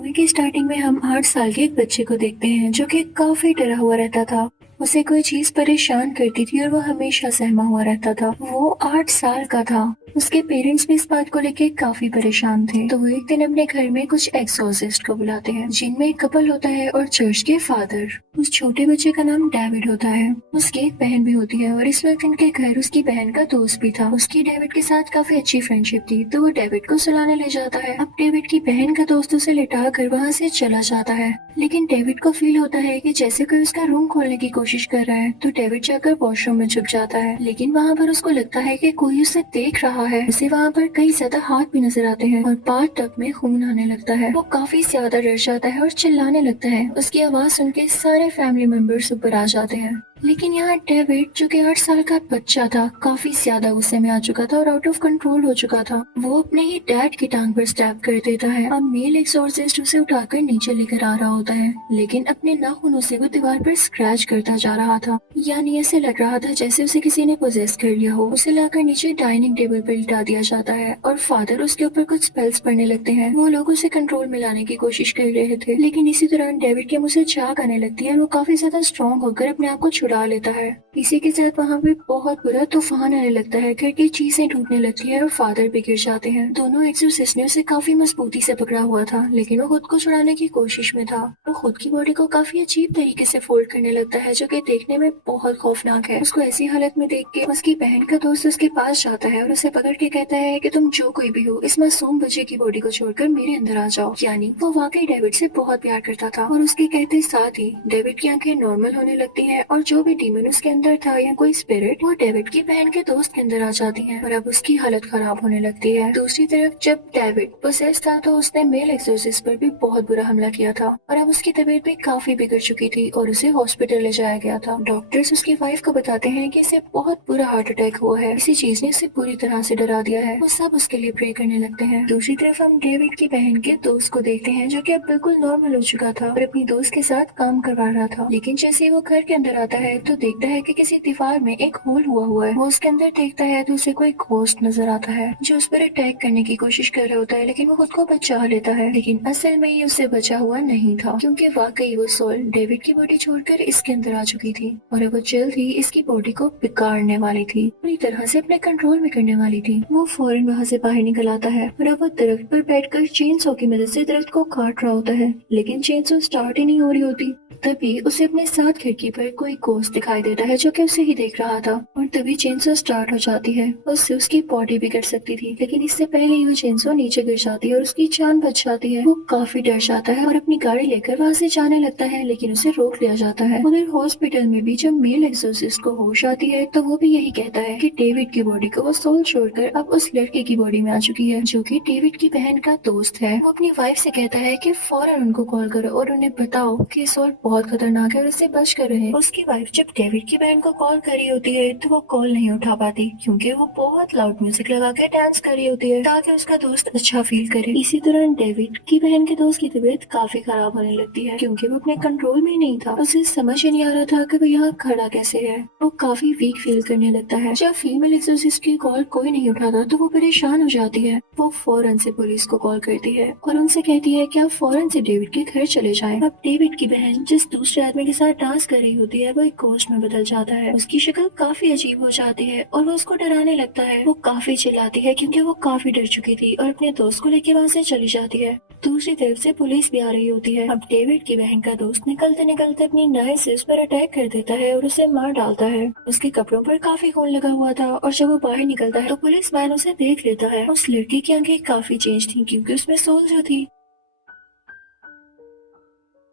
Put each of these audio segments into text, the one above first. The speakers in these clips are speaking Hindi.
मूवी की स्टार्टिंग में हम 8 साल के एक बच्चे को देखते हैं जो कि काफी डरा हुआ रहता था। उसे कोई चीज परेशान करती थी और वो हमेशा सहमा हुआ रहता था। वो 8 साल का था। उसके पेरेंट्स भी इस बात को लेके काफी परेशान थे। तो वो एक दिन अपने घर में कुछ एक्सोर्सिस्ट को बुलाते हैं जिनमें एक कपल होता है और चर्च के फादर। उस छोटे बच्चे का नाम डेविड होता है। उसकी एक बहन भी होती है और इस वक्त इनके घर उसकी बहन का दोस्त भी था। उसकी डेविड के साथ काफी अच्छी फ्रेंडशिप थी, तो वो डेविड को सुलाने ले जाता है। अब डेविड की बहन का दोस्त उसे लिटा कर वहाँ से चला जाता है, लेकिन डेविड को फील होता है कि जैसे कोई उसका रूम खोलने की कोशिश कर रहा है। तो डेविड जाकर वॉशरूम में छुप जाता है, लेकिन वहाँ पर उसको लगता है कि कोई उसे देख रहा है। उसे वहाँ पर कई ज्यादा हाथ भी नजर आते हैं और बाथ टब में खून आने लगता है। वो काफी ज्यादा डर जाता है और चिल्लाने लगता है। उसकी आवाज सुन के सारे फैमिली मेंबर्स ऊपर आ जाते हैं, लेकिन यहाँ डेविड जो कि 8 साल का बच्चा था काफी ज्यादा गुस्से में आ चुका था और आउट ऑफ कंट्रोल हो चुका था। वो अपने ही डैड की टांग पर स्टैब कर देता है। अब मेल एक्सोर्सिस्ट उसे उठाकर नीचे लेकर आ रहा होता है, लेकिन अपने नाखूनों से वो दीवार पर स्क्रैच करता जा रहा था। यानी ऐसे लग रहा था जैसे उसे किसी ने पोजेस कर लिया हो। उसे लाकर नीचे डाइनिंग टेबल पर लिटा दिया जाता है और फादर उसके ऊपर कुछ स्पेल्स पढ़ने लगते हैं। वो लोग उसे कंट्रोल में लाने की कोशिश कर रहे थे, लेकिन इसी दौरान डेविड के मुंह से झाग आने लगती है और वो काफी ज्यादा स्ट्रॉन्ग होकर अपने आप को छुड़ा लेता है। इसी के साथ वहाँ पे बहुत बुरा तूफान आने लगता है। घर की चीजें टूटने लगती है और फादर भी गिर जाते हैं। दोनों एक्सोर्सिस्ट ने उसे काफी मजबूती से पकड़ा हुआ था, लेकिन वो खुद को छुड़ाने की कोशिश में था। वो खुद की बॉडी को काफी अजीब तरीके से फोल्ड करने लगता है, जो कि देखने में बहुत खौफनाक है। उसको ऐसी हालत में देख के उसकी बहन का दोस्त उसके पास जाता है और उसे पकड़ के कहता है कि तुम जो कोई भी हो, इस मासूम बच्चे की बॉडी को छोड़कर मेरे अंदर आ जाओ। यानी वो वाकई डेविड से बहुत प्यार करता था। और उसके कहते साथ ही डेविड की आंखें नॉर्मल होने लगती हैं और जो भी डीमन उसके अंदर था या कोई स्पिरिट, वो डेविड की बहन के दोस्त के अंदर आ जाती है और अब उसकी हालत खराब होने लगती है। दूसरी तरफ जब डेविड पोसेस था तो उसने मेल एक्सोर्सिस्ट पर भी बहुत बुरा हमला किया था और अब उसकी तबीयत भी काफी बिगड़ चुकी थी और उसे हॉस्पिटल ले जाया गया था। डॉक्टर्स उसकी वाइफ को बताते हैं कि इसे बहुत बुरा हार्ट अटैक हुआ है। इसी चीज ने उसे पूरी तरह से डरा दिया है। वो सब उसके लिए प्रे करने लगते हैं। दूसरी तरफ हम डेविड की बहन के दोस्त को देखते हैं जो कि अब बिल्कुल नॉर्मल हो चुका था और अपनी दोस्त के साथ काम करवा रहा था, लेकिन जैसे ही वो घर के अंदर आता है तो देखता है कि किसी दीवार में एक होल हुआ है। वो उसके अंदर देखता है तो उसे कोई घोस्ट नजर आता है जो उस पर अटैक करने की कोशिश कर रहा होता है, लेकिन वो खुद को बचा लेता है। लेकिन असल में ये उससे बचा हुआ नहीं था, क्योंकि वाकई वो सोल डेविड की बॉडी छोड़कर इसके अंदर आ चुकी थी और अब वो जल्द ही इसकी बॉडी को बिगाड़ने वाली थी, पूरी तरह से अपने कंट्रोल में करने वाली थी। वो फौरन वहाँ से बाहर निकल आता है और अब वो दरख्त पर बैठकर चेन सॉ की मदद से दरख्त को काट रहा होता है, लेकिन चेन सॉ स्टार्ट ही नहीं हो रही होती। तभी उसे अपने साथ खिड़की पर कोई घोस्ट दिखाई देता है जो कि उसे ही देख रहा था और तभी चेनसो स्टार्ट हो जाती है। उससे उसकी बॉडी भी गिर सकती थी, लेकिन इससे पहले ही वो चेनसो नीचे गिर जाती है और उसकी जान बच जाती है। वो काफी डर जाता है और अपनी गाड़ी लेकर वहाँ से जाने लगता है, लेकिन उसे रोक लिया जाता है। उधर हॉस्पिटल में भी जब मेल एक्सोर्सिस्ट को होश आती है तो वो भी यही कहता है कि डेविड की बॉडी को वो सोल छोड़कर अब उस लड़के की बॉडी में आ चुकी है जो कि डेविड की बहन का दोस्त है। वो अपनी वाइफ से कहता है कि फौरन उनको कॉल करो और उन्हें बताओ कि सोल बहुत खतरनाक है और उससे बच कर रहे। उसकी वाइफ जब डेविड की बहन को कॉल कर रही होती है तो वो कॉल नहीं उठा पाती, क्योंकि वो बहुत लाउड म्यूजिक लगा के डांस कर रही होती है ताकि उसका दोस्त अच्छा फील करे। इसी दौरान डेविड की बहन के दोस्त की तबीयत काफी खराब होने लगती है, क्योंकि वो अपने कंट्रोल में नहीं था। उसे समझ ही नहीं आ रहा था कि वो यहाँ खड़ा कैसे है। वो काफी वीक फील करने लगता है। जब फीमेल एक्सोर्सिस्ट की कॉल कोई नहीं उठाता तो वो परेशान हो जाती है। वो फौरन से पुलिस को कॉल करती है और उनसे कहती है कि आप फौरन से डेविड के घर चले जाएं। अब डेविड की बहन जिस दूसरे आदमी के साथ डांस कर रही होती है वो एक घोस्ट में बदल जाता है। उसकी शक्ल काफी अजीब हो जाती है और वो उसको डराने लगता है। वो काफी चिल्लाती है क्योंकि वो काफी डर चुकी थी और अपने दोस्त को लेके वहाँ से चली जाती है। दूसरी तरफ से पुलिस भी आ रही होती है। अब डेविड की बहन का दोस्त निकलते निकलते अपनी नाइफ से उस पर अटैक कर देता है और उसे मार डालता है। उसके कपड़ों पर काफी खून लगा हुआ था और जब वो बाहर निकलता है तो पुलिस मैन उसे देख लेता है। उस लड़की की आंखें काफी चेंज थी क्योंकि उसमें सोल जो थी।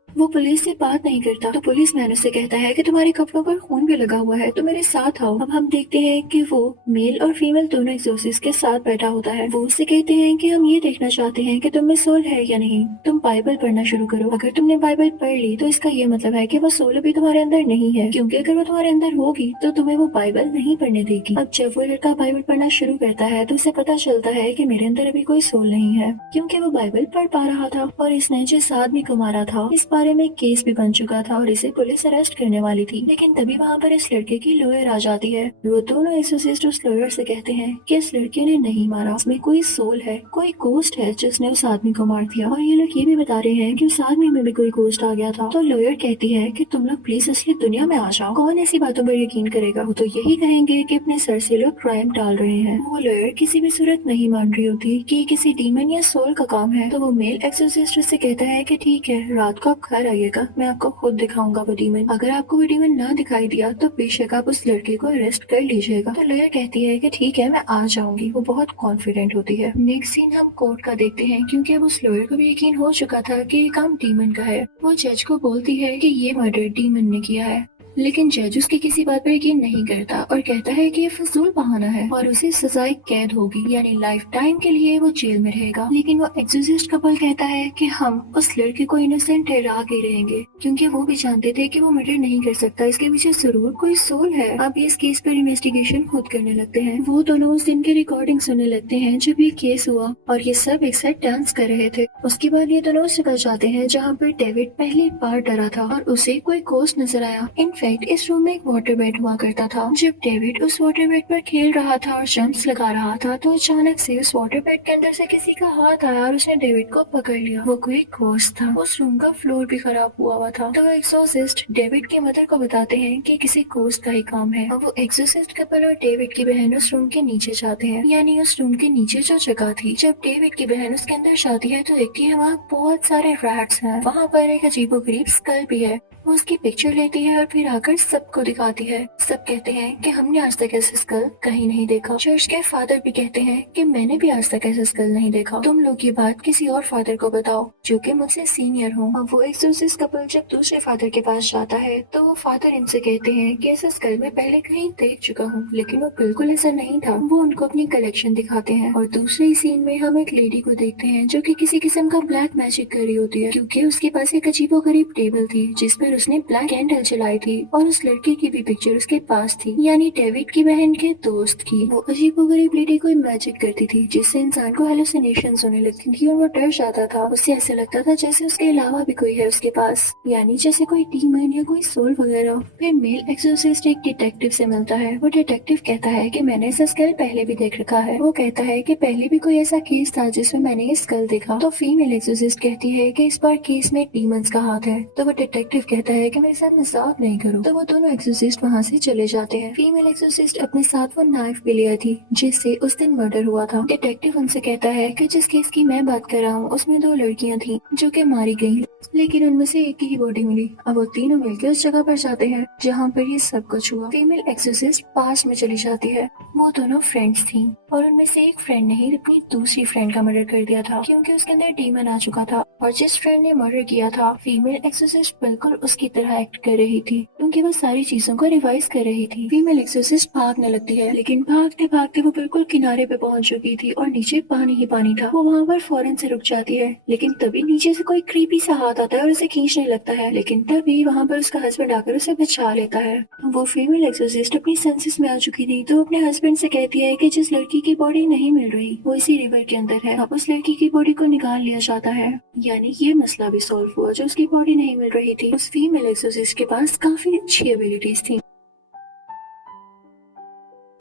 वो पुलिस से बात नहीं करता तो पुलिस मैन उससे कहता है कि तुम्हारे कपड़ों पर खून भी लगा हुआ है तो मेरे साथ आओ। अब हम देखते हैं कि वो मेल और फीमेल दोनों एक्सोर्सिस्ट के साथ बैठा होता है। वो उससे कहते हैं कि हम ये देखना चाहते हैं कि तुम में सोल है या नहीं। तुम बाइबल पढ़ना शुरू करो। अगर तुमने बाइबल पढ़ ली तो इसका ये मतलब है कि वो सोल अभी तुम्हारे अंदर नहीं है, क्योंकि अगर वो तुम्हारे अंदर होगी तो तुम्हें वो बाइबल नहीं पढ़ने देगी। अब जब वो लड़का बाइबल पढ़ना शुरू करता है तो उसे पता चलता है कि मेरे अंदर अभी कोई सोल नहीं है, क्योंकि वो बाइबल पढ़ पा रहा था और इसने जिस आदमी को मारा था इस बारे बारे में केस भी बन चुका था और इसे पुलिस अरेस्ट करने वाली थी। लेकिन तभी वहाँ पर इस लड़के की लॉयर आ जाती है। वो दोनों एक्सोसिस्ट उस लॉयर से कहते हैं कि इस लड़के ने नहीं मारा, उसमें कोई सोल है, कोई गोस्ट है जिसने उस आदमी को मार दिया। और ये लोग ये भी बता रहे हैं कि उस आदमी में भी कोई गोस्ट आ गया था। तो लॉयर कहती है कि तुम लोग प्लीज असली दुनिया में आ जाओ, कौन ऐसी बातों पर यकीन करेगा। वो तो यही कहेंगे कि अपने सर से लोग क्राइम टाल रहे हैं। वो लॉयर किसी भी सूरत नहीं मान रही होती कि किसी डीमन या सोल का काम है। तो वो मेल एक्सोसिस्ट से कहता है कि ठीक है, रात को आप घर आइएगा, मैं आपको खुद दिखाऊंगा वो डीमन। अगर आपको वो डीमन ना दिखाई दिया तो बेशक आप उस लड़के को अरेस्ट कर लीजिएगा। तो लॉयर कहती है कि ठीक है, मैं आ जाऊंगी। वो बहुत कॉन्फिडेंट होती है। नेक्स्ट सीन हम कोर्ट का देखते हैं, क्योंकि अब उस लॉयर को भी यकीन हो चुका था कि ये काम डीमन का है। वो जज को बोलती है कि ये मर्डर डीमन ने किया है, लेकिन जज उसकी किसी बात पर यकीन नहीं करता और कहता है कि ये फजूल बहाना है और उसे सजाए कैद होगी, यानी लाइफ टाइम के लिए वो जेल में रहेगा। लेकिन वो एक्सोसिस्ट कपल कहता है कि हम उस लड़के को इनोसेंट ठहरा के रहेंगे, क्योंकि वो भी जानते थे कि वो मर्डर नहीं कर सकता, इसके पीछे जरूर कोई सोल है। अब इस केस पर इन्वेस्टिगेशन खुद करने लगते हैं। वो दोनों उस दिन की रिकॉर्डिंग सुनने लगते हैं जब ये केस हुआ और ये सब एक साथ डांस कर रहे थे। उसके बाद ये दोनों उस जगह जाते हैं जहाँ पर डेविड पहली बार डरा था और उसे कोई गोस्ट नजर आया। इस रूम में एक वाटर बेड हुआ करता था। जब डेविड उस वाटर बेड पर खेल रहा था और जंप्स लगा रहा था तो अचानक से उस वाटर बेड के अंदर से किसी का हाथ आया और उसने डेविड को पकड़ लिया। वो कोई घोस्ट था। उस रूम का फ्लोर भी खराब हुआ था। तो एक्सोसिस्ट डेविड की मदर को बताते हैं कि किसी घोस्ट का ही काम है। और वो एक्सोसिस्ट कपल और डेविड की बहन उस रूम के नीचे जाते हैं, यानी उस रूम के नीचे जो जगह थी। जब डेविड की बहन उसके अंदर जाती है तो देखती है वहाँ बहुत सारे रैट्स हैं। वहाँ पर एक अजीबोगरीब स्कल भी है। वो उसकी पिक्चर लेती है और फिर आकर सबको दिखाती है। सब कहते हैं कि हमने आज तक ऐसा स्कल कहीं नहीं देखा। चर्च के फादर भी कहते हैं कि मैंने भी आज तक ऐसा स्कल नहीं देखा। तुम लोग ये बात किसी और फादर को बताओ जो कि मुझसे सीनियर हो। अब वो एक्सोसिस्ट कपल जब दूसरे फादर के पास जाता है तो वो फादर इनसे कहते हैं कि ऐसा स्कल मैं पहले कहीं देख चुका हूँ, लेकिन वो बिल्कुल ऐसा नहीं था। वो उनको अपनी कलेक्शन दिखाते हैं। और दूसरे सीन में हम एक लेडी को देखते हैं जो कि किसी किस्म का ब्लैक मैजिक कर रही होती है, क्योंकि उसके पास एक अजीबोगरीब टेबल थी जिस पर उसने ब्लैक कैंडल जलाई थी और उस लड़के की भी पिक्चर उसके पास थी, यानी डेविड की बहन के दोस्त की। वो अजीबोगरीब लेडी कोई मैजिक करती थी जिससे इंसान को हेलुसिनेशंस होने लगती थी और वो डर जाता था। उससे ऐसा लगता था जैसे उसके अलावा भी कोई है उसके पास, यानी जैसे कोई डीमन या कोई सोल वगैरह। फिर मेल एक्सोसिस्ट एक डिटेक्टिव से मिलता है। वो डिटेक्टिव कहता है कि मैंने ऐसा स्कल पहले भी देख रखा है। वो कहता है कि पहले भी कोई ऐसा केस था जिसमें मैंने ये स्कल देखा। तो फीमेल एक्सोसिस्ट कहती है कि इस बार केस में डीमंस का हाथ है। तो वो डिटेक्टिव कहता है कि मेरे साथ मजाक नहीं करो। तो वो दोनों एक्सोसिस्ट वहाँ से चले जाते हैं। फीमेल एक्सोसिस्ट अपने साथ वो नाइफ भी लिया थी जिससे उस दिन मर्डर हुआ था। डिटेक्टिव उनसे कहता है कि जिस केस की मैं बात कर रहा हूँ उसमें 2 लड़कियां थी जो कि मारी गयी, लेकिन उनमें से एक की ही बॉडी मिली। अब वो तीनों मिलकर उस जगह पर जाते हैं जहाँ पर ये सब कुछ हुआ। फीमेल एक्सोसिस्ट पास में चली जाती है। वो दोनों फ्रेंड्स थी और उनमें से एक फ्रेंड ने ही अपनी दूसरी फ्रेंड का मर्डर कर दिया था, क्योंकि उसके अंदर डीमन आ चुका था। और जिस फ्रेंड ने मर्डर किया था, फीमेल एक्सोसिस्ट बिल्कुल उसकी तरह एक्ट कर रही थी, क्योंकि वो सारी चीजों को रिवाइज कर रही थी। फीमेल एक्सोसिस्ट भागने लगती है, लेकिन भागते भागते वो बिल्कुल किनारे पे पहुंच चुकी थी और नीचे पानी ही पानी था। वो वहाँ पर फौरन से रुक जाती है, लेकिन तभी नीचे से कोई क्रीपी सा हाथ आता है और उसे खींचने लगता है। लेकिन तभी वहाँ पर उसका हस्बैंड आकर उसे बचा लेता है। वो फीमेल एक्सोसिस्ट अपनी सेंसेस में आ चुकी थी, तो अपने हस्बैंड से कहती है कि जिस लड़की की बॉडी नहीं मिल रही वो इसी रिवर के अंदर है। अब उस लड़की की बॉडी को निकाल लिया जाता है, यानी ये मसला भी सॉल्व हुआ। जो उसकी बॉडी नहीं मिल रही थी, उस फीमेल एक्सोसिस्ट के पास काफी अच्छी एबिलिटीज थी।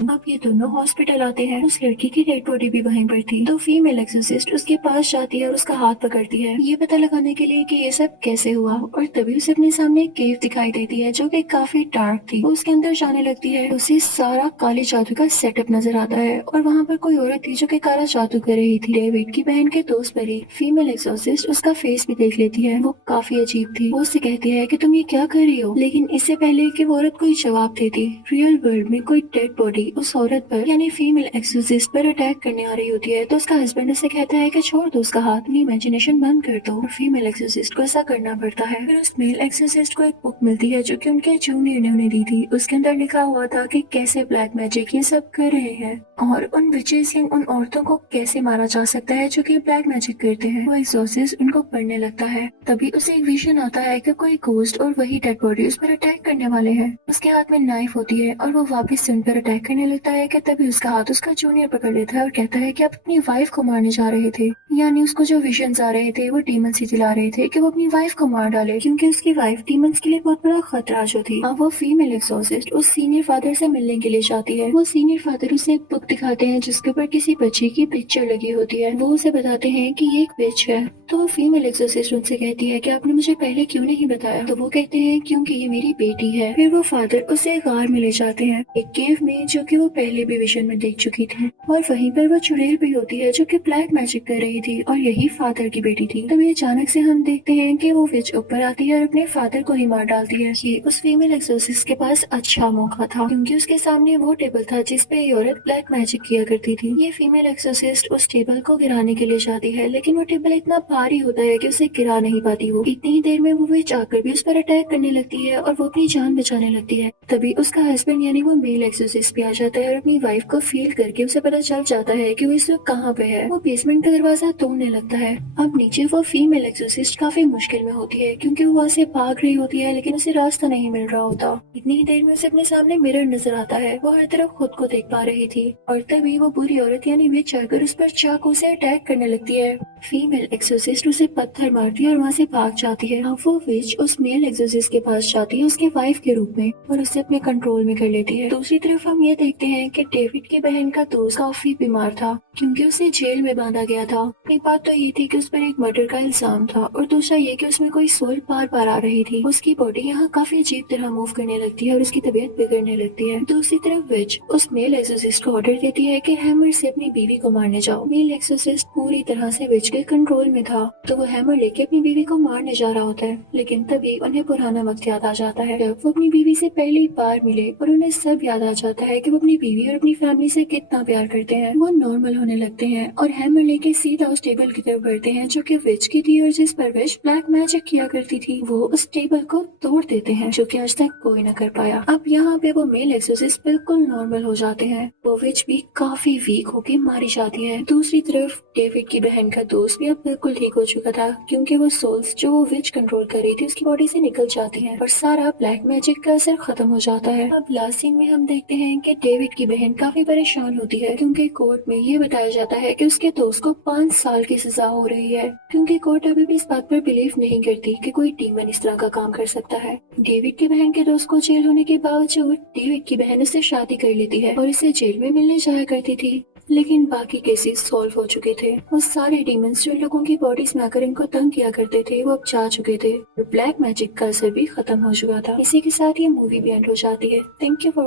अब ये दोनों हॉस्पिटल आते हैं। उस लड़की की डेड बॉडी भी वहीं पर थी। तो फीमेल एक्सोसिस्ट उसके पास जाती है और उसका हाथ पकड़ती है, ये पता लगाने के लिए कि ये सब कैसे हुआ। और तभी उसे अपने सामने एक केव दिखाई देती है जो कि काफी डार्क थी। वो उसके अंदर जाने लगती है, उसे सारा काले जादू का सेटअप नजर आता है और वहाँ पर कोई औरत थी जो कि काला जादू कर रही थी। डेविड की बहन के दोस्त परी फीमेल एक्सोसिस्ट उसका फेस भी देख लेती है। वो काफी अजीब थी। वो उससे कहती है कि तुम ये क्या कर रही हो, लेकिन इससे पहले कि वो औरत कोई जवाब देती, रियल वर्ल्ड में कोई डेड बॉडी उस औरत पर यानी फीमेल एक्सोसिस्ट पर अटैक करने आ रही होती है। तो उसका हस्बैंड उसे कहता है कि छोड़ दो उसका हाथ, अपनी इमेजिनेशन बंद कर दो। और फीमेल एक्सोसिस्ट को ऐसा करना पड़ता है। फिर उस मेल एक्सोसिस्ट को एक बुक मिलती है जो कि उनके जूनियर ने उन्हें दी थी। उसके अंदर लिखा हुआ था कि कैसे ब्लैक मैजिक ये सब कर रहे हैं और उन विचेस या उन औरतों को कैसे मारा जा सकता है जो कि ब्लैक मैजिक करते हैं। वो एक्सोसिस्ट उनको पढ़ने लगता है। तभी उसे एक विजन आता है कि कोई घोस्ट और वही डेड बॉडी उस पर अटैक करने वाले हैं। उसके हाथ में नाइफ होती है और वो वापस से उन पर अटैक करने करने लगता है कि तभी उसका हाथ उसका जूनियर पकड़ लेता है और कहता है कि आप अपनी वाइफ को मारने जा रहे थे। यानी उसको जो विजन्स आ रहे थे वो डीमंस ही दिला रहे थे कि वो अपनी वाइफ को मार डाले, क्योंकि उसकी वाइफ डीमंस के लिए बहुत बड़ा खतरा जो थी। अब वो फीमेल एक्सोसिस्ट उस सीनियर फादर से मिलने के लिए जाती है। वो सीनियर फादर उसे एक बुक दिखाते हैं जिसके ऊपर किसी बच्चे की पिक्चर लगी होती है। वो उसे बताते हैं कि ये एक विच है। तो वो फीमेल एक्सोसिस्ट उनसे कहती है कि आपने मुझे पहले क्यों नहीं बताया। तो वो कहते हैं क्योंकि ये मेरी बेटी है। फिर वो फादर उसे गार में ले जाते हैं, एक केव में जो कि वो पहले भी विजन में देख चुकी थी। और वहीं पर वो चुड़ैल भी होती है जो कि ब्लैक मैजिक कर रही थी और यही फादर की बेटी थी। तभी अचानक से हम देखते हैं कि वो विच ऊपर आती है और अपने फादर को ही मार डालती है। ये उस फीमेल एक्सोसिस्ट के पास अच्छा मौका था क्योंकि उसके सामने वो टेबल था जिसपे ये औरत ब्लैक मैजिक किया करती थी। ये फीमेल एक्सोसिस्ट उस टेबल को गिराने के लिए जाती है, लेकिन वो टेबल इतना भारी होता है कि उसे गिरा नहीं पाती। वो इतनी ही देर में वो विच आकर भी उस पर अटैक करने लगती है और वो अपनी जान बचाने लगती है। तभी उसका हस्बैंड यानी वो मेल एक्सोसिस्ट भी आ जाता है और अपनी वाइफ को फील करके उसे पता चल जाता है कि वो इस वक्त कहाँ पे है। वो बेसमेंट का दरवाजा तोड़ने लगता है। अब नीचे वो फीमेल एक्सोसिस्ट काफी मुश्किल में होती है क्योंकि वो वहाँ से भाग रही होती है, लेकिन उसे रास्ता नहीं मिल रहा होता। इतनी ही देर में उसे अपने सामने मिरर नजर आता है। वो हर तरफ खुद को देख पा रही थी और तभी वो बुरी औरत यानी विच आकर उस पर चाकू से अटैक करने लगती है। फीमेल एक्सोसिस्ट उसे पत्थर मारती है और वहाँ से भाग जाती है। अब वो विच उस मेल एक्सोसिस्ट के पास जाती है उसके वाइफ के रूप में और उसे अपने कंट्रोल में कर लेती है। दूसरी तरफ हम ये देखते हैं कि डेविड की बहन का दोस्त काफी बीमार था क्योंकि उसे जेल में बांधा गया था। एक बात तो ये थी कि उस पर एक मर्डर का इल्जाम था और दूसरा ये कि उसमें कोई सोल बार बार आ रही थी। उसकी बॉडी यहाँ काफी अजीब तरह मूव करने लगती है और उसकी तबीयत बिगड़ने लगती है। दूसरी तरफ विच उस मेल एक्सोसिस्ट को ऑर्डर देती है कि हैमर से अपनी बीवी को मारने जाओ। मेल एक्सोसिस्ट पूरी तरह से विच के कंट्रोल में था तो वो हैमर लेके अपनी बीवी को मारने जा रहा होता है, लेकिन तभी उन्हें पुराना वक्त याद आ जाता है जब वो अपनी बीवी से पहली बार मिले और उन्हें सब याद आ जाता है कि वो अपनी बीवी और अपनी फैमिली से कितना प्यार करते हैं। वो नॉर्मल होने लगते हैं और हैमर लेके सीधा उस टेबल की तरफ बढ़ते हैं जो कि विच की थी और जिस पर विच ब्लैक मैजिक किया करती थी। वो उस टेबल को तोड़ देते हैं जो कि आज तक कोई न कर पाया। अब यहाँ पे वो मेल एक्सोसिस्ट बिल्कुल नॉर्मल हो जाते हैं। वो विच भी काफी वीक होके मारी जाती है। दूसरी तरफ डेविड की बहन का दोस्त भी अब बिल्कुल ठीक हो चुका था क्योंकि वो सोल्स जो वो विच कंट्रोल कर रही थी उसकी बॉडी से निकल जाती हैं और सारा ब्लैक मैजिक का असर खत्म हो जाता है। अब लास्ट सीन में हम देखते हैं कि डेविड की बहन काफी परेशान होती है क्योंकि कोर्ट में ये बताया जाता है कि उसके दोस्त को 5 साल की सजा हो रही है क्योंकि कोर्ट अभी भी इस बात पर बिलीव नहीं करती कि कोई डीमन इस तरह का काम कर सकता है। डेविड की बहन के दोस्त को जेल होने के बावजूद डेविड की बहन उससे शादी कर लेती है और इसे जेल में मिलने जाया करती थी, लेकिन बाकी केसेस सॉल्व हो चुके थे। वो सारे डीमंस जो लोगों की बॉडीज में आकर इनको तंग किया करते थे वो अब जा चुके थे और ब्लैक मैजिक का असर भी खत्म हो चुका था। इसी के साथ ये मूवी भी एंड हो जाती है। Thank you for